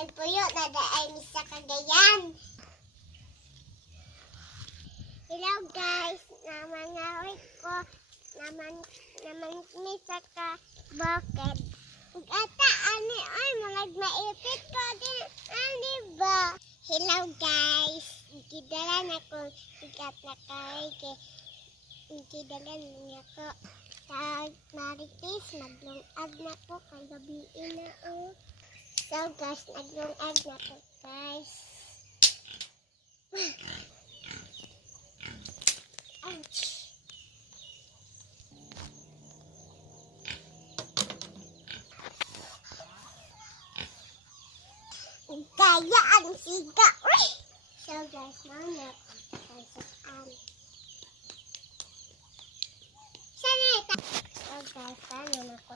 kay Puyo na daay mi sa Cagayan. Hello guys, naman ko naman mi sa bukid. Ug ata ani ay mga maipit ko din ani ba. Hello guys, gidala na ko sikat na kay gidala niya ko. Tag marites naglungag na ko kay gabi na So guys, naglungag na ko guys. Ouch. Kaya ang siga. So guys, now sana ito. So guys, sana na ko